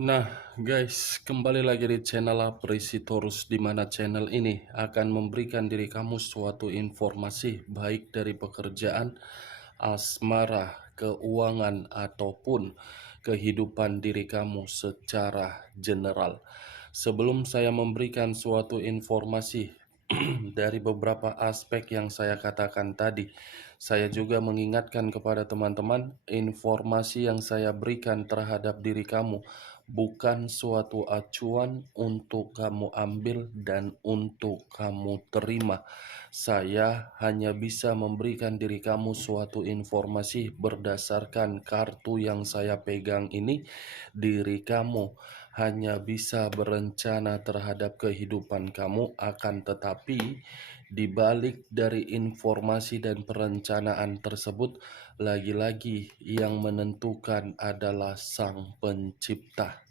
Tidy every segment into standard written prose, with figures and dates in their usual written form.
Nah, guys, kembali lagi di channel Apresitorus, di mana channel ini akan memberikan diri kamu suatu informasi baik dari pekerjaan, asmara, keuangan, ataupun kehidupan diri kamu secara general. Sebelum saya memberikan suatu informasi dari beberapa aspek yang saya katakan tadi, saya juga mengingatkan kepada teman-teman, informasi yang saya berikan terhadap diri kamu bukan suatu acuan untuk kamu ambil dan untuk kamu terima. Saya hanya bisa memberikan diri kamu suatu informasi berdasarkan kartu yang saya pegang ini. Diri kamu hanya bisa berencana terhadap kehidupan kamu, akan tetapi di balik dari informasi dan perencanaan tersebut, lagi-lagi yang menentukan adalah Sang Pencipta.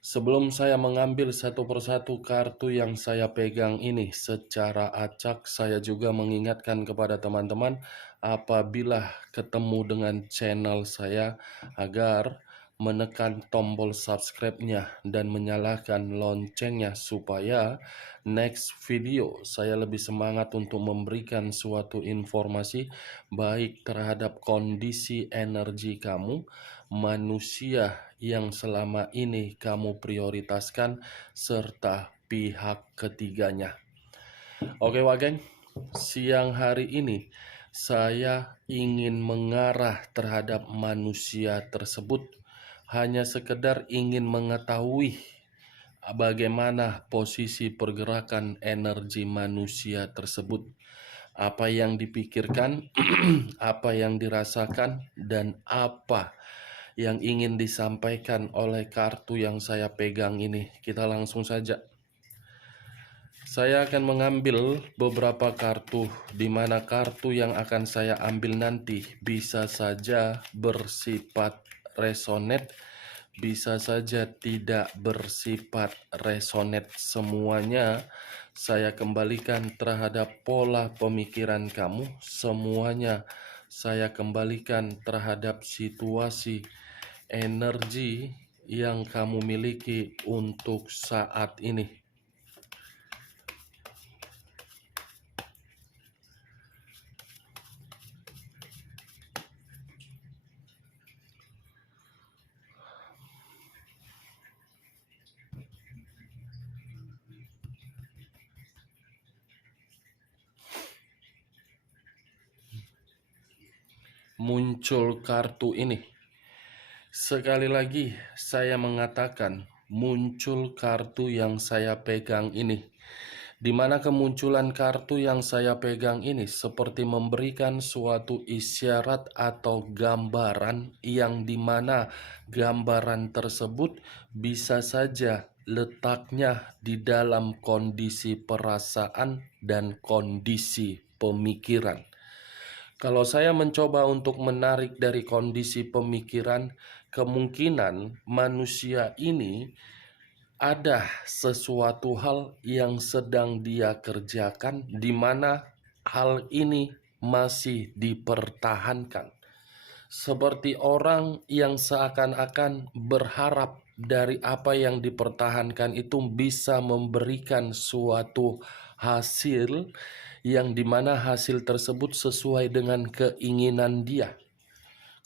Sebelum saya mengambil satu persatu kartu yang saya pegang ini secara acak, saya juga mengingatkan kepada teman-teman apabila ketemu dengan channel saya agar menekan tombol subscribe-nya dan menyalakan loncengnya supaya next video saya lebih semangat untuk memberikan suatu informasi baik terhadap kondisi energi kamu, manusia yang selama ini kamu prioritaskan, serta pihak ketiganya. Oke Wageng, siang hari ini saya ingin mengarah terhadap manusia tersebut, hanya sekedar ingin mengetahui bagaimana posisi pergerakan energi manusia tersebut, apa yang dipikirkan, apa yang dirasakan, dan apa yang ingin disampaikan oleh kartu yang saya pegang ini. Kita langsung saja. Saya akan mengambil beberapa kartu, di mana kartu yang akan saya ambil nanti bisa saja bersifat resonate, bisa saja tidak bersifat resonate. Semuanya saya kembalikan terhadap pola pemikiran kamu, semuanya saya kembalikan terhadap situasi energi yang kamu miliki untuk saat ini. Muncul kartu ini. Sekali lagi saya mengatakan muncul kartu yang saya pegang ini, di mana kemunculan kartu yang saya pegang ini seperti memberikan suatu isyarat atau gambaran, yang dimana gambaran tersebut bisa saja letaknya di dalam kondisi perasaan dan kondisi pemikiran. Kalau saya mencoba untuk menarik dari kondisi pemikiran, kemungkinan manusia ini ada sesuatu hal yang sedang dia kerjakan, di mana hal ini masih dipertahankan. Seperti orang yang seakan-akan berharap dari apa yang dipertahankan itu bisa memberikan suatu hasil, yang dimana hasil tersebut sesuai dengan keinginan dia.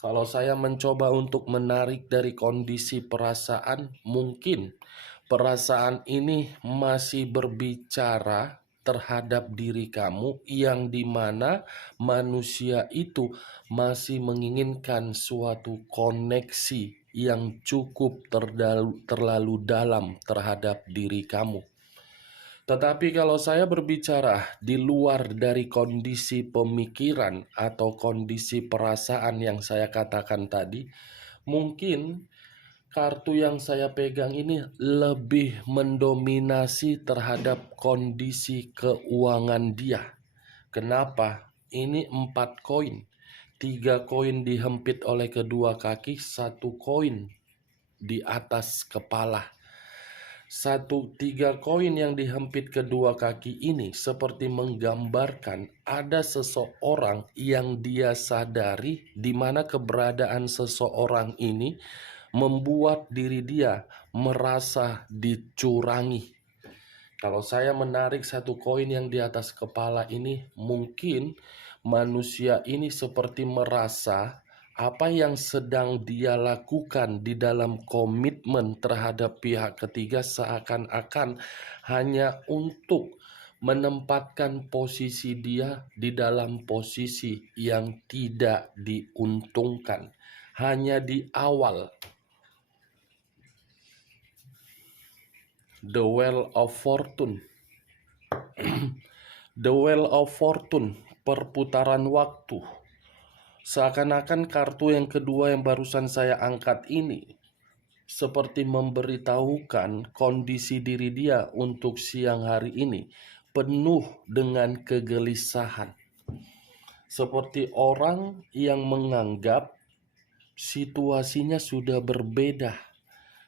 Kalau saya mencoba untuk menarik dari kondisi perasaan, mungkin perasaan ini masih berbicara terhadap diri kamu, yang dimana manusia itu masih menginginkan suatu koneksi yang cukup terlalu dalam terhadap diri kamu. Tetapi kalau saya berbicara di luar dari kondisi pemikiran atau kondisi perasaan yang saya katakan tadi, mungkin kartu yang saya pegang ini lebih mendominasi terhadap kondisi keuangan dia. Kenapa? Ini 4 koin. 3 koin dihempit oleh kedua kaki, 1 koin di atas kepala. 3 koin yang dihempit kedua kaki ini seperti menggambarkan ada seseorang yang dia sadari, di mana keberadaan seseorang ini membuat diri dia merasa dicurangi. Kalau saya menarik satu koin yang di atas kepala ini, mungkin manusia ini seperti merasa apa yang sedang dia lakukan di dalam komitmen terhadap pihak ketiga seakan-akan hanya untuk menempatkan posisi dia di dalam posisi yang tidak diuntungkan. Hanya di awal, The Wheel of Fortune. The Wheel of Fortune, perputaran waktu. Seakan-akan kartu yang kedua yang barusan saya angkat ini seperti memberitahukan kondisi diri dia untuk siang hari ini penuh dengan kegelisahan. Seperti orang yang menganggap situasinya sudah berbeda.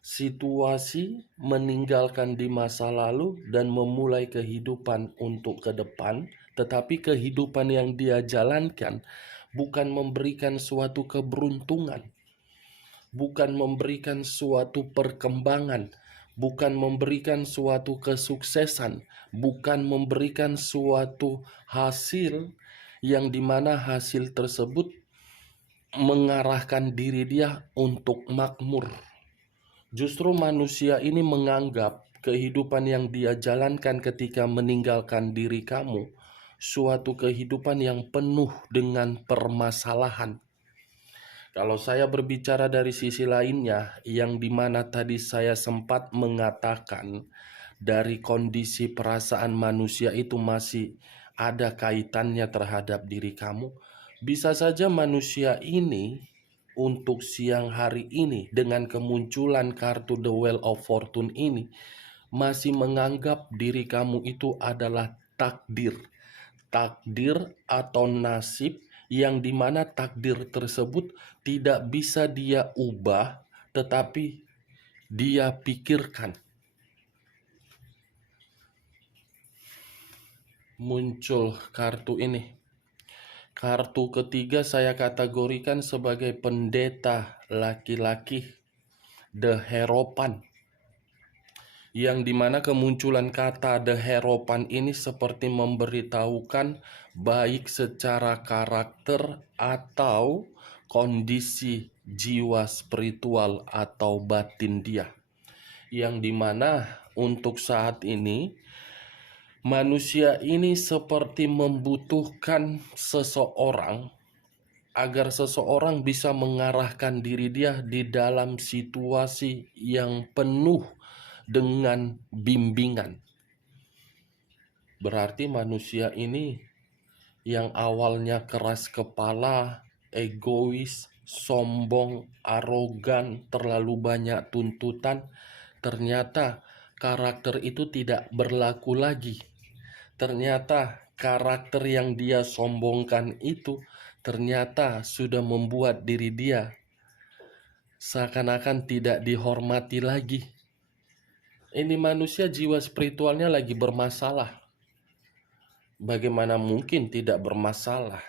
Situasi meninggalkan di masa lalu dan memulai kehidupan untuk ke depan, tetapi kehidupan yang dia jalankan bukan memberikan suatu keberuntungan, bukan memberikan suatu perkembangan, bukan memberikan suatu kesuksesan, bukan memberikan suatu hasil yang dimana hasil tersebut mengarahkan diri dia untuk makmur. Justru manusia ini menganggap kehidupan yang dia jalankan ketika meninggalkan diri kamu suatu kehidupan yang penuh dengan permasalahan. Kalau saya berbicara dari sisi lainnya, yang dimana tadi saya sempat mengatakan dari kondisi perasaan manusia itu masih ada kaitannya terhadap diri kamu, bisa saja manusia ini untuk siang hari ini dengan kemunculan kartu The Wheel of Fortune ini masih menganggap diri kamu itu adalah takdir atau nasib yang dimana takdir tersebut tidak bisa dia ubah tetapi dia pikirkan. Muncul kartu ini. Kartu ketiga saya kategorikan sebagai pendeta laki-laki, The Hierophant, yang dimana kemunculan kata The Hierophant ini seperti memberitahukan baik secara karakter atau kondisi jiwa spiritual atau batin dia, yang dimana untuk saat ini manusia ini seperti membutuhkan seseorang agar seseorang bisa mengarahkan diri dia di dalam situasi yang penuh dengan bimbingan. Berarti manusia ini yang awalnya keras kepala, egois, sombong, arogan, terlalu banyak tuntutan, ternyata karakter itu tidak berlaku lagi. Ternyata karakter yang dia sombongkan itu ternyata sudah membuat diri dia seakan-akan tidak dihormati lagi. Ini manusia jiwa spiritualnya lagi bermasalah. Bagaimana mungkin tidak bermasalah?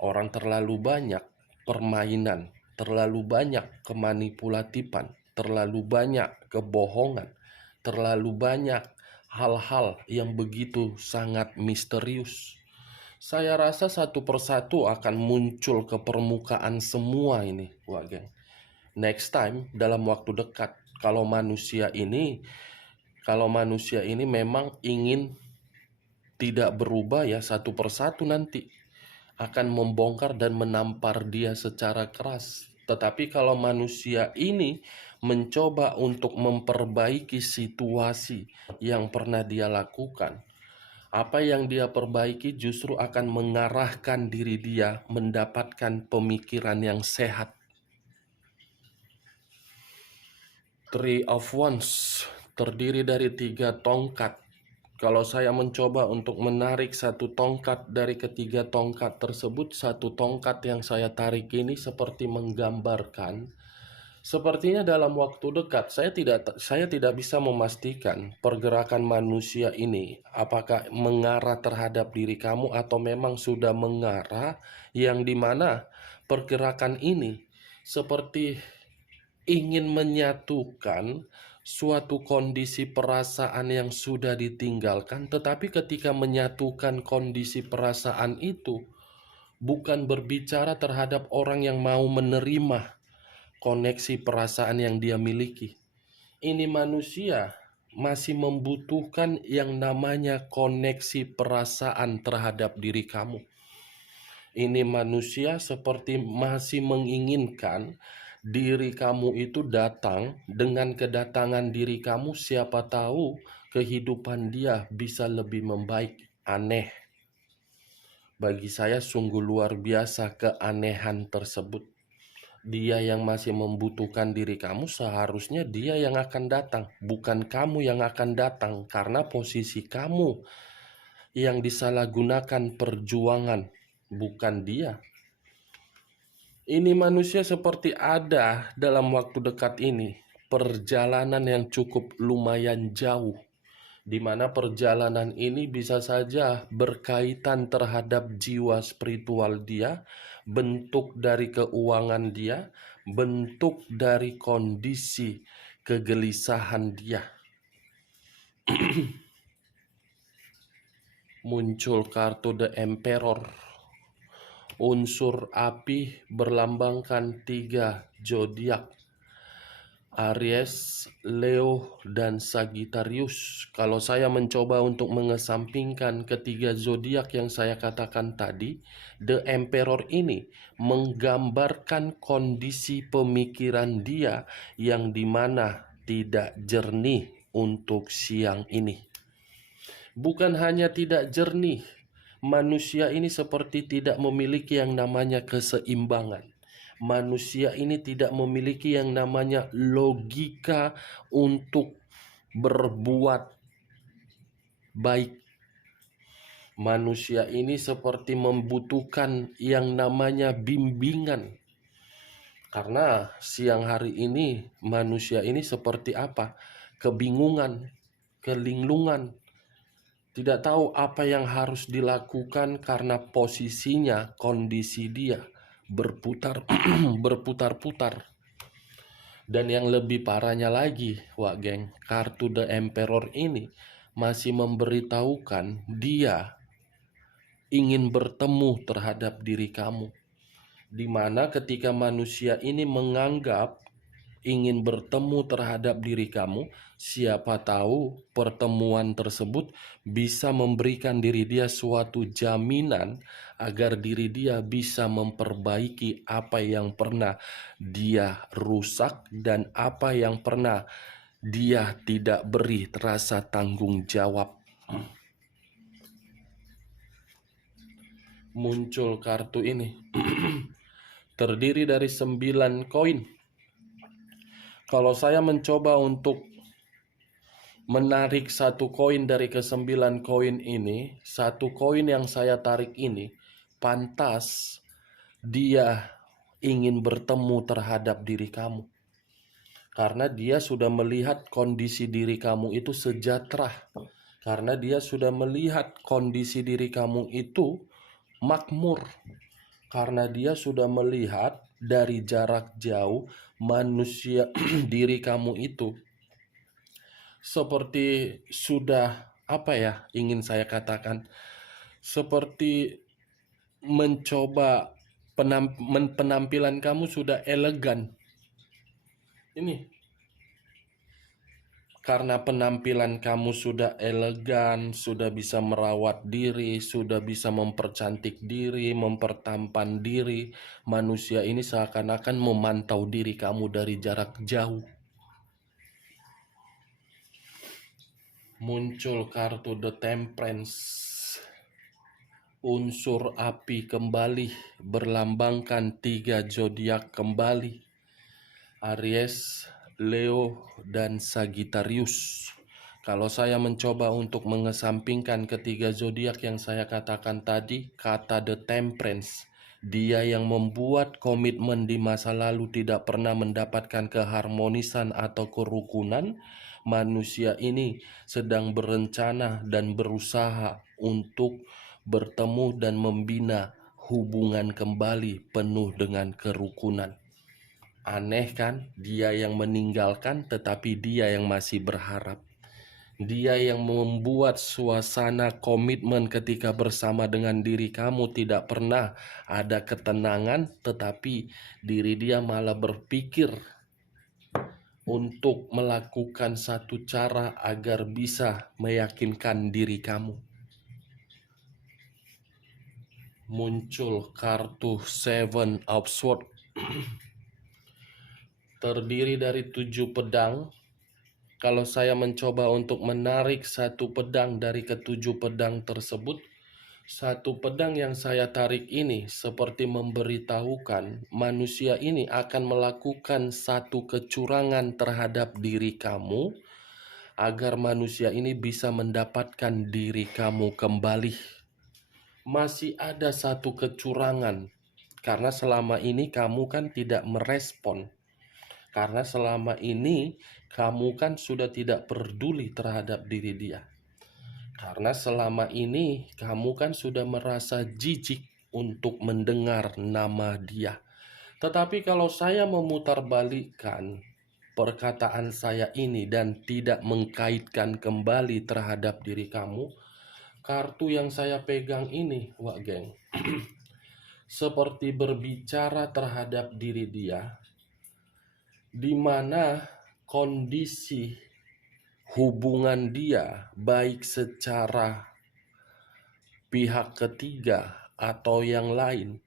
Orang terlalu banyak permainan, terlalu banyak kemanipulatifan, terlalu banyak kebohongan, terlalu banyak hal-hal yang begitu sangat misterius. Saya rasa satu persatu akan muncul ke permukaan semua ini, Wak Geng. Next time, dalam waktu dekat, kalau manusia ini memang ingin tidak berubah ya, satu persatu nanti akan membongkar dan menampar dia secara keras. Tetapi kalau manusia ini mencoba untuk memperbaiki situasi yang pernah dia lakukan, apa yang dia perbaiki justru akan mengarahkan diri dia mendapatkan pemikiran yang sehat. Three of Wands terdiri dari 3 tongkat. Kalau saya mencoba untuk menarik satu tongkat dari ketiga tongkat tersebut, satu tongkat yang saya tarik ini seperti menggambarkan, sepertinya dalam waktu dekat saya tidak bisa memastikan pergerakan manusia ini apakah mengarah terhadap diri kamu atau memang sudah mengarah, yang dimana pergerakan ini seperti ingin menyatukan suatu kondisi perasaan yang sudah ditinggalkan, tetapi ketika menyatukan kondisi perasaan itu, bukan berbicara terhadap orang yang mau menerima koneksi perasaan yang dia miliki. Ini manusia masih membutuhkan yang namanya koneksi perasaan terhadap diri kamu. Ini manusia seperti masih menginginkan diri kamu itu datang. Dengan kedatangan diri kamu, siapa tahu kehidupan dia bisa lebih membaik. Aneh. Bagi saya sungguh luar biasa keanehan tersebut. Dia yang masih membutuhkan diri kamu, seharusnya dia yang akan datang, bukan kamu yang akan datang, karena posisi kamu yang disalahgunakan perjuangan, bukan dia. Ini manusia seperti ada dalam waktu dekat ini perjalanan yang cukup lumayan jauh, di mana perjalanan ini bisa saja berkaitan terhadap jiwa spiritual dia, bentuk dari keuangan dia, bentuk dari kondisi kegelisahan dia. Muncul kartu The Emperor. Unsur api berlambangkan 3 zodiak, Aries, Leo, dan Sagittarius. Kalau saya mencoba untuk mengesampingkan ketiga zodiak yang saya katakan tadi, The Emperor ini menggambarkan kondisi pemikiran dia yang dimana tidak jernih untuk siang ini. Bukan hanya tidak jernih, manusia ini seperti tidak memiliki yang namanya keseimbangan. Manusia ini tidak memiliki yang namanya logika untuk berbuat baik. Manusia ini seperti membutuhkan yang namanya bimbingan. Karena siang hari ini manusia ini seperti apa? Kebingungan, kelinglungan. Tidak tahu apa yang harus dilakukan karena posisinya, kondisi dia berputar berputar-putar. Dan yang lebih parahnya lagi, wak geng, kartu The Emperor ini masih memberitahukan dia ingin bertemu terhadap diri kamu. Dimana ketika manusia ini menganggap ingin bertemu terhadap diri kamu, siapa tahu pertemuan tersebut bisa memberikan diri dia suatu jaminan agar diri dia bisa memperbaiki apa yang pernah dia rusak dan apa yang pernah dia tidak beri rasa tanggung jawab. Muncul kartu ini terdiri dari 9 koin. Kalau saya mencoba untuk menarik satu koin dari ke-9 koin ini, satu koin yang saya tarik ini, pantas dia ingin bertemu terhadap diri kamu. Karena dia sudah melihat kondisi diri kamu itu sejahtera. Karena dia sudah melihat kondisi diri kamu itu makmur. Karena dia sudah melihat dari jarak jauh manusia diri kamu itu seperti sudah ingin saya katakan seperti mencoba penampilan kamu sudah elegan. Ini karena penampilan kamu sudah elegan, sudah bisa merawat diri, sudah bisa mempercantik diri, mempertampan diri, manusia ini seakan-akan memantau diri kamu dari jarak jauh. Muncul kartu The Temperance. Unsur api kembali berlambangkan 3 zodiak kembali, Aries, Leo, dan Sagittarius. Kalau saya mencoba untuk mengesampingkan ketiga zodiak yang saya katakan tadi, kata The Temperance, dia yang membuat komitmen di masa lalu tidak pernah mendapatkan keharmonisan atau kerukunan. Manusia ini sedang berencana dan berusaha untuk bertemu dan membina hubungan kembali penuh dengan kerukunan. Aneh kan? Dia yang meninggalkan, tetapi dia yang masih berharap. Dia yang membuat suasana komitmen ketika bersama dengan diri kamu tidak pernah ada ketenangan, tetapi diri dia malah berpikir untuk melakukan satu cara agar bisa meyakinkan diri kamu. Muncul kartu Seven of Swords, terdiri dari 7 pedang. Kalau saya mencoba untuk menarik satu pedang dari ketujuh pedang tersebut, satu pedang yang saya tarik ini seperti memberitahukan manusia ini akan melakukan satu kecurangan terhadap diri kamu agar manusia ini bisa mendapatkan diri kamu kembali. Masih ada satu kecurangan karena selama ini kamu kan tidak merespon. Karena selama ini kamu kan sudah tidak peduli terhadap diri dia. Karena selama ini kamu kan sudah merasa jijik untuk mendengar nama dia. Tetapi kalau saya memutarbalikkan perkataan saya ini dan tidak mengkaitkan kembali terhadap diri kamu, kartu yang saya pegang ini, Wak Geng, seperti berbicara terhadap diri dia, di mana kondisi hubungan dia baik secara pihak ketiga atau yang lain,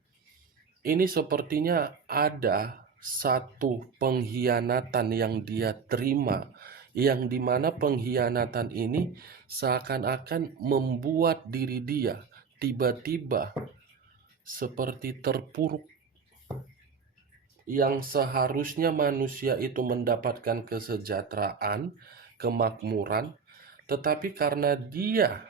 ini sepertinya ada satu pengkhianatan yang dia terima, yang dimana pengkhianatan ini seakan-akan membuat diri dia tiba-tiba seperti terpuruk. Yang seharusnya manusia itu mendapatkan kesejahteraan, kemakmuran, tetapi karena dia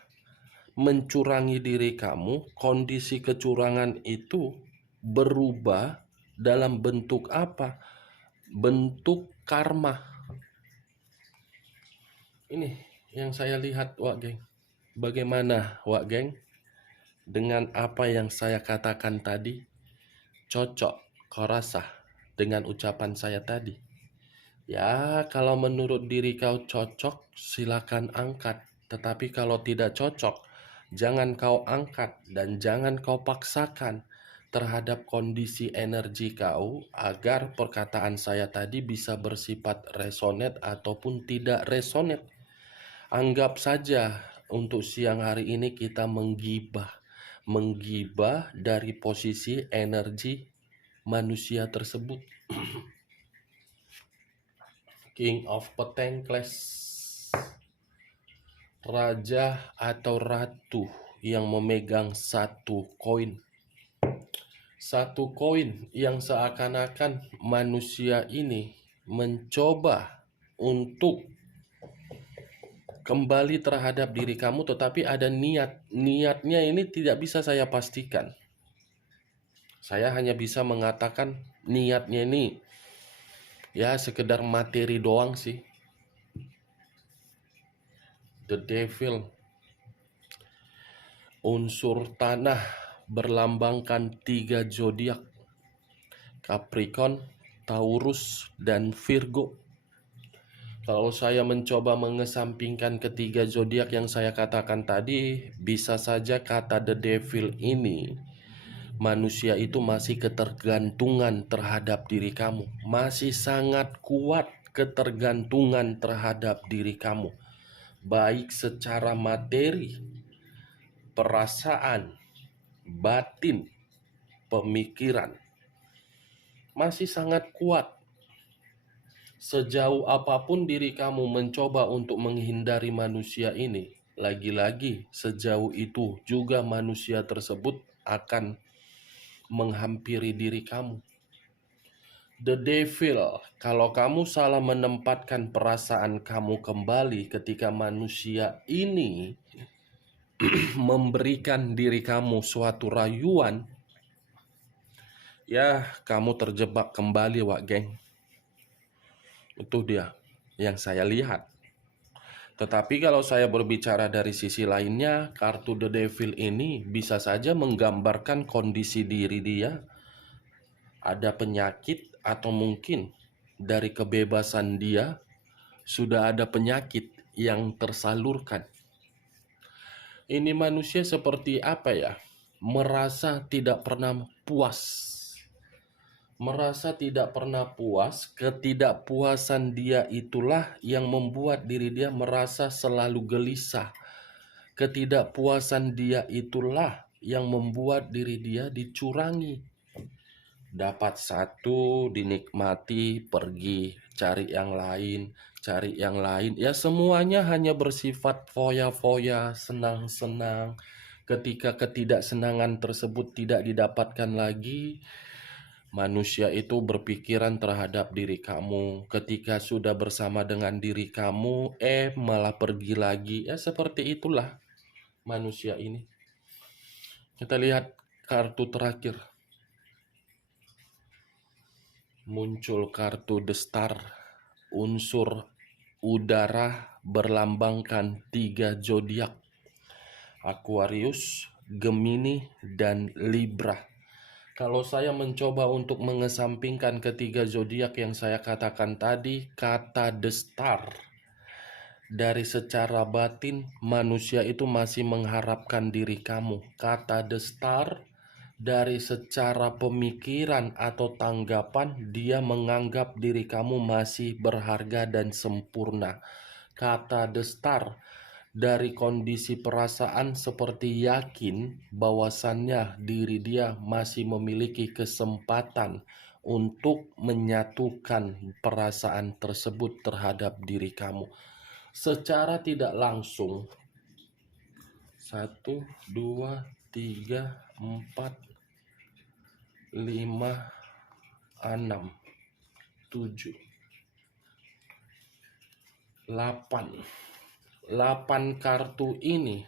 mencurangi diri kamu, kondisi kecurangan itu berubah dalam bentuk apa? Bentuk karma. Ini yang saya lihat, Wak Geng. Bagaimana, Wak Geng? Dengan apa yang saya katakan tadi, cocok kau rasa dengan ucapan saya tadi? Ya, kalau menurut diri kau cocok, silakan angkat. Tetapi kalau tidak cocok, jangan kau angkat dan jangan kau paksakan terhadap kondisi energi kau agar perkataan saya tadi bisa bersifat resonate ataupun tidak resonate. Anggap saja untuk siang hari ini kita menggibah dari posisi energi manusia tersebut. King of Pentacles, raja atau ratu yang memegang satu koin. Satu koin yang seakan-akan manusia ini mencoba untuk kembali terhadap diri kamu, tetapi ada niatnya ini tidak bisa saya pastikan. Saya hanya bisa mengatakan niatnya ini ya sekedar materi doang sih. The Devil, unsur tanah, berlambangkan 3 zodiak, Capricorn, Taurus, dan Virgo. Kalau saya mencoba mengesampingkan ketiga zodiak yang saya katakan tadi, bisa saja kata The Devil ini, manusia itu masih ketergantungan terhadap diri kamu, masih sangat kuat ketergantungan terhadap diri kamu, baik secara materi, perasaan, batin, pemikiran, masih sangat kuat. Sejauh apapun diri kamu mencoba untuk menghindari manusia ini, lagi-lagi sejauh itu juga manusia tersebut akan menghampiri diri kamu. The Devil, kalau kamu salah menempatkan perasaan kamu kembali ketika manusia ini memberikan diri kamu suatu rayuan, ya kamu terjebak kembali, Wak Geng. Itu dia yang saya lihat. Tetapi kalau saya berbicara dari sisi lainnya, kartu The Devil ini bisa saja menggambarkan kondisi diri dia. Ada penyakit, atau mungkin dari kebebasan dia sudah ada penyakit yang tersalurkan. Ini manusia seperti apa ya? Merasa tidak pernah puas. Merasa tidak pernah puas, ketidakpuasan dia itulah yang membuat diri dia merasa selalu gelisah. Ketidakpuasan dia itulah yang membuat diri dia dicurangi. Dapat satu, dinikmati, pergi, cari yang lain, cari yang lain. Ya semuanya hanya bersifat foya-foya, senang-senang. Ketika ketidaksenangan tersebut tidak didapatkan lagi, manusia itu berpikiran terhadap diri kamu. Ketika sudah bersama dengan diri kamu, malah pergi lagi. Ya seperti itulah manusia ini. Kita lihat kartu terakhir. Muncul kartu The Star, unsur udara berlambangkan 3 zodiak, Aquarius, Gemini, dan Libra. Kalau saya mencoba untuk mengesampingkan ketiga zodiak yang saya katakan tadi, kata The Star, dari secara batin manusia itu masih mengharapkan diri kamu. Kata The Star, dari secara pemikiran atau tanggapan dia menganggap diri kamu masih berharga dan sempurna. Kata The Star, dari kondisi perasaan seperti yakin bahwasannya diri dia masih memiliki kesempatan untuk menyatukan perasaan tersebut terhadap diri kamu. Secara tidak langsung, 1, 2, 3, 4, 5, 6, 7, 8. 8 kartu ini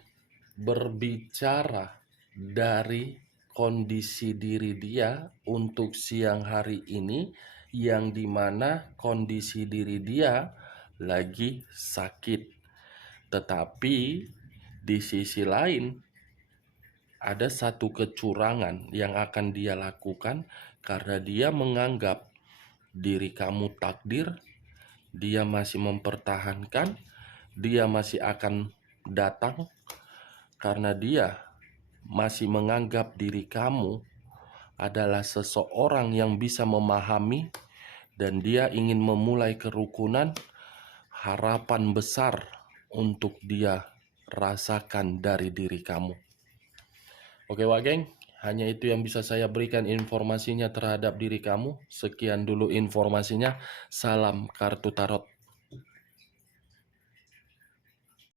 berbicara dari kondisi diri dia untuk siang hari ini, yang dimana kondisi diri dia lagi sakit. Tetapi di sisi lain ada satu kecurangan yang akan dia lakukan karena dia menganggap diri kamu takdir, dia masih mempertahankan, dia masih akan datang karena dia masih menganggap diri kamu adalah seseorang yang bisa memahami dan dia ingin memulai kerukunan, harapan besar untuk dia rasakan dari diri kamu. Oke Wak Geng, hanya itu yang bisa saya berikan informasinya terhadap diri kamu. Sekian dulu informasinya. Salam kartu tarot.